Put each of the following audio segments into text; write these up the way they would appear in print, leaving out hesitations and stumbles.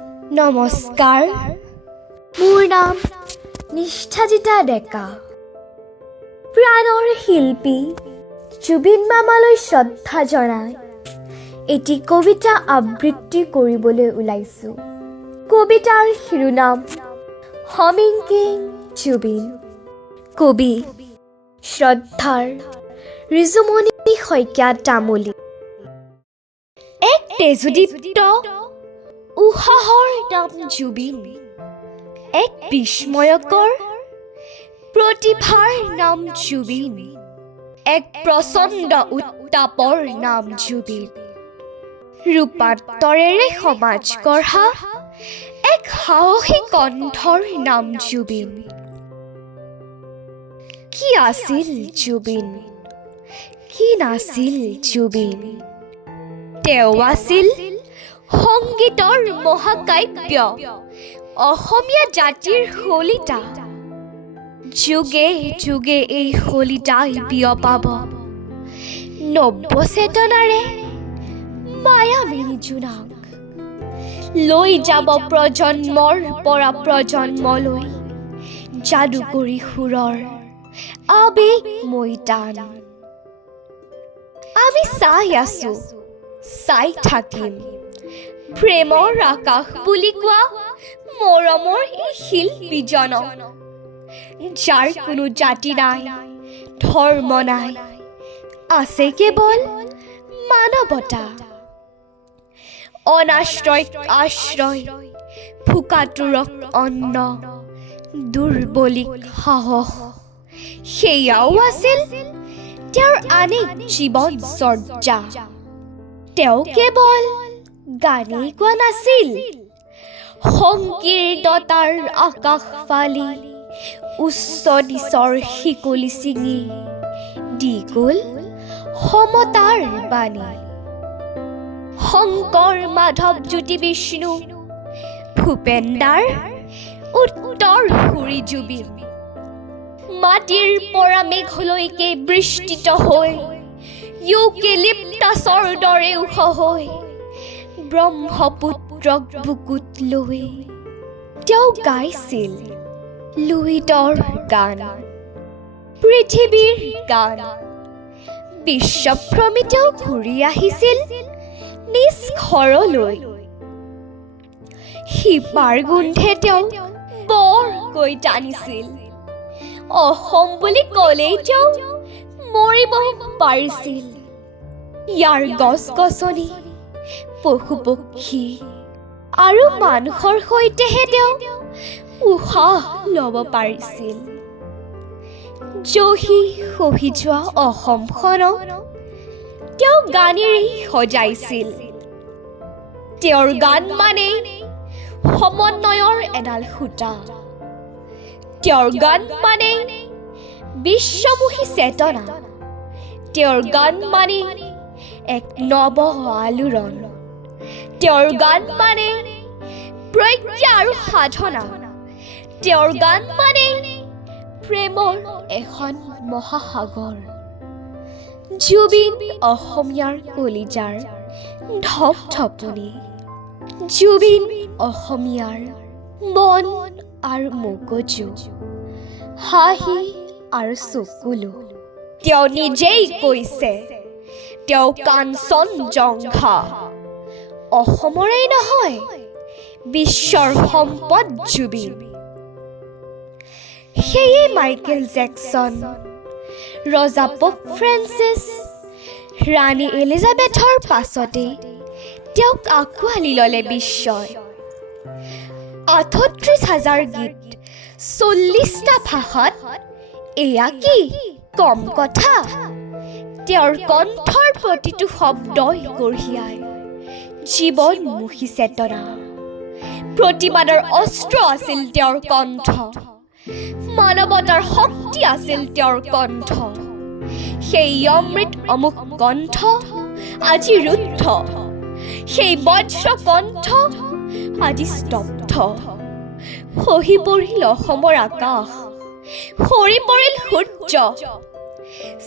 নমস্কাৰ, মোৰ নাম নিষ্ঠাজিতা ডেকা। প্ৰাণৰ শিল্পী জুবিন মামালৈ শ্ৰদ্ধা জনাই এটি কবিতা আবৃত্তি কৰিবলৈ ওলাইছোঁ। কবিতাৰ শিৰোনাম হমিং কিং জুবিন। কবি শ্ৰদ্ধাৰ ৰিজুমণি শইকীয়া তামুলী। এক তেজোদীপ্ত উষাহৰ নাম জুবিন, এক বিস্ময়কৰ প্ৰতিভাৰ নাম জুবিন, এক প্ৰচণ্ড উত্তাপৰ নাম জুবিন, ৰূপান্তৰেৰে সমাজ গঢ়া এক সাহসী কণ্ঠৰ নাম জুবিন। কি আছিল জুবিন, কি নাছিল জুবিন? তেওঁ আছিল সংগীতৰ মহাকাব্য, অসমীয়া জাতিৰ শলিতা। যুগে যুগে এই শলিতাই বিয়পাব নৱচেতনাৰে মায়াবিনী জোনাক, লৈ যাব প্ৰজন্মৰ পৰা প্ৰজন্মলৈ যাদুকৰী সুৰৰ আবেগময় টান। আমি চাই আছো, চাই থাকিম, প্ৰেমৰ আকাশ বুলি কোৱা মৰমৰ এই শিল্পীজনক, যাৰ কোনো জাতি নাই, ধৰ্ম নাই, আছে কেৱল মানৱতা। অনাশ্ৰয়ক আশ্ৰয়, ভোকাতুৰক অন্ন, দুৰ্বলীক সাহস, সেয়াও আছিল তেওঁৰ আন এক জীৱন চৰ্যা। তেওঁ কেৱল গানেই গোৱা নাছিল, সংকীৰ্ণতাৰ আকাশ ফালি উচ্চ নিচৰ শিকলি ছিঙি দি গ'ল সমতাৰ বাণী। শংকৰ মাধৱ জ্যোতি বিষ্ণু ভূপেন্দাৰ উত্তৰ সুৰি জুবিন, মাটিৰ পৰা মেঘলৈকে বিস্তৃত হৈ ইউকেলিপ্টাছৰ দৰে ওখ হৈ ব্ৰহ্মপুত্ৰক বুকুত লৈ তেওঁ গাইছিল লুইতৰ গান, পৃথিৱীৰ গান। বিশ্বভ্ৰমী তেওঁ ঘূৰি আহিছিল নিজ ঘৰলৈ, শিপাৰ গোন্ধে তেওঁ বৰকৈ টানিছিল। অসম বুলি ক'লেই তেওঁ মৰিব পাৰিছিল। ইয়াৰ গছ গছনি, পশু পক্ষী আৰু মানুহৰ সৈতেহে তেওঁ উশাহ ল'ব পাৰিছিল। জহি খহি যোৱা অসমখনক তেওঁ গানেৰেই সজাইছিল। তেওঁৰ গান মানে সমন্বয়ৰ এডাল সূতা, তেওঁৰ গান মানে বিশ্বমুখী চেতনা, তেওঁৰ গান মানে এক নৱ আলোড়ন, তেওঁৰ গান মানে প্ৰজ্ঞা আৰু সাধনা, তেওঁৰ গান মানে প্ৰেমৰ এখন মহাসাগৰ। জুবিন অসমীয়াৰ কলিজাৰ ধপধপনি, জুবিন অসমীয়াৰ মন আৰু মগজু, হাঁহি আৰু চকুলো। তেওঁ নিজেই কৈছে, তেওঁ কাঞ্চনজংঘা, অসমৰেই নহয় বিশ্বৰ সম্পদ জুবিন। সেয়ে মাইকেল জেকচন, ৰজা পোপ ফ্ৰেন্সিছ, ৰাণী এলিজাবেথৰ পাছতে তেওঁক আঁকোৱালি ল'লে বিশ্বই। ৩৮,০০০ গীত, ৪০টা ভাষাত, এয়া কি কম কথা? তেওঁৰ কণ্ঠৰ প্ৰতিটো শব্দই কঢ়িয়াই জীৱনমুখী চেতনা। প্ৰতিবাদৰ অস্ত্ৰ আছিল তেওঁৰ কণ্ঠ, মানৱতাৰ শক্তি আছিল তেওঁৰ কণ্ঠ। সেই অমৃত অমুক কণ্ঠ আজি ৰুদ্ধ, সেই বজ্ৰ কণ্ঠ আজি স্তব্ধ। খহি পৰিল অসমৰ আকাশ, সৰি পৰিল সূৰ্য,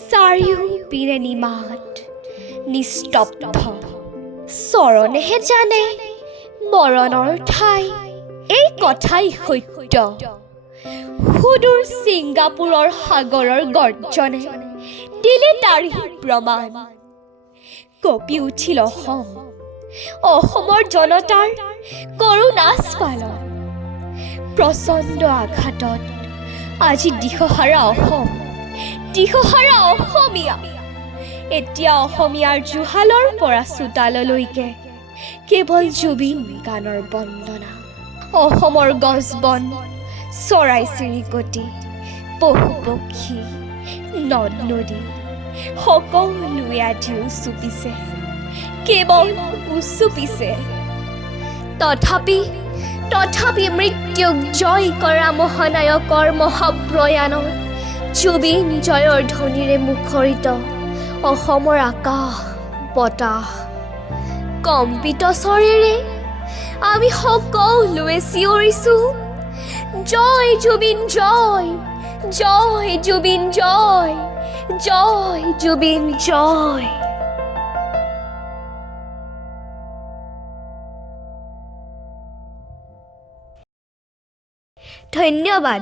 চাৰিওপিনে নিমাত নিস্তব্ধ। চৰণেহে জানে মৰণৰ ঠাই এই কথাই সত্য সুদূৰ ছিংগাপুৰৰ সাগৰৰ গৰ্জনে দিলে তাৰি প্ৰমাণ কঁপি উঠিল অসমৰ জনতাৰ কৰুণা স্ফালন প্ৰচণ্ড আঘাতত আজি দিশহাৰা অসমীয়া এতিয়া অসমীয়াৰ জুহালৰ পৰা চোতাললৈকে কেৱল জুবিন গানৰ বন্দনা অসমৰ গছবন চৰাই চিৰিকটি পশু পক্ষী নদ নদী সকলোৱে আজি উচুপিছে কেৱল উচুপিছে তথাপি মৃত্যুক জয় কৰা মহানায়কৰ মহাপ্ৰয়াণত জুবিন জয়ৰ ধ্বনিৰে মুখৰিত অসমৰ আকাশ বতাহ কম্পিত স্বৰেৰে আমি সকলোৱে চিঞৰিছো জয় জুবিন জয় জয় জুবিন জয় জয় জুবিন জয় ধন্যবাদ।